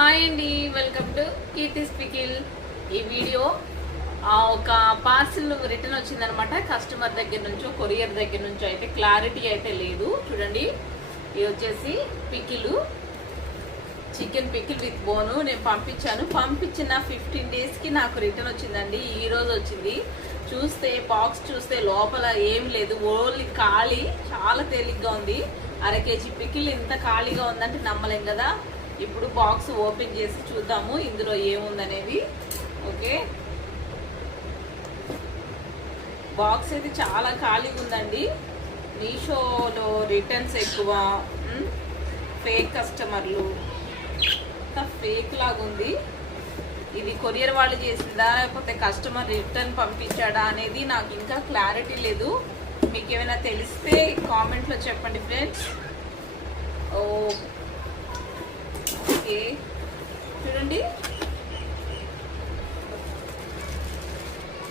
Hi అండి welcome to కీర్తి స్పికిల్. ఈ video ఒక పార్సిల్ రిటర్న్ వచ్చిందనమాట. కస్టమర్ దగ్గర నుంచో కొరియర్ దగ్గర నుంచో అయితే క్లారిటీ అయితే లేదు. చూడండి ఇది వచ్చేసి పికిలు చికెన్ పికిల్ విత్ బోను నేను పంపించాను. పంపించిన ఫిఫ్టీన్ డేస్కి నాకు రిటర్న్ వచ్చిందండి. ఈ రోజు వచ్చింది. చూస్తే బాక్స్ చూస్తే లోపల ఏం లేదు. ఓన్లీ ఖాళీ చాలా తేలిగ్గా ఉంది. అర కేజీ పికిల్ ఇంత ఖాళీగా ఉందంటే నమ్మలేం కదా. ఇప్పుడు బాక్స్ ఓపెన్ చేసి చూద్దాము ఇందులో ఏముందనేది. ఓకే. బాక్స్ అయితే చాలా ఖాళీగా ఉందండి. మీషోలో రిటర్న్స్ ఎక్కువ ఫేక్ కస్టమర్లు ఫేక్ లాగా ఉంది. ఇది కొరియర్ వాళ్ళు చేసిందా లేకపోతే కస్టమర్ రిటర్న్ పంపించాడా అనేది నాకు ఇంకా క్లారిటీ లేదు. మీకు ఏమైనా తెలిస్తే కామెంట్లో చెప్పండి ఫ్రెండ్స్. ఓ ఓకే చూడండి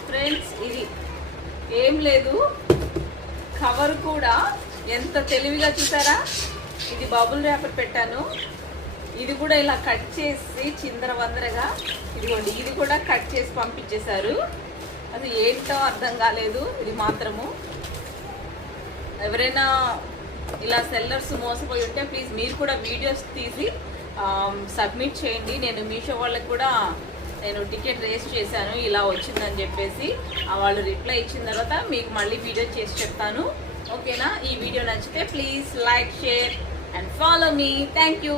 ఫ్రెండ్స్ ఇది ఏం లేదు. కవర్ కూడా ఎంత తెలివిగా చూసారా? ఇది బబుల్ ర్యాపర్ పెట్టాను. ఇది కూడా ఇలా కట్ చేసి చిందర వందరగా ఇదిగోండి ఇది కూడా కట్ చేసి పంపించేశారు. అది ఏంటో అర్థం కాలేదు ఇది మాత్రము. ఎవరైనా ఇలా సెల్లర్స్ మోసపోయి ఉంటే ప్లీజ్ మీరు కూడా వీడియోస్ తీసి సబ్మిట్ చేయండి. నేను మీషో వాళ్ళకి కూడా నేను టికెట్ రేస్ చేశాను ఇలా వచ్చిందని చెప్పేసి వాళ్ళు రిప్లై ఇచ్చిన తర్వాత మీకు మళ్ళీ వీడియో చేసి చెప్తాను. ఓకేనా? ఈ వీడియో నచ్చితే please like share and follow me thank you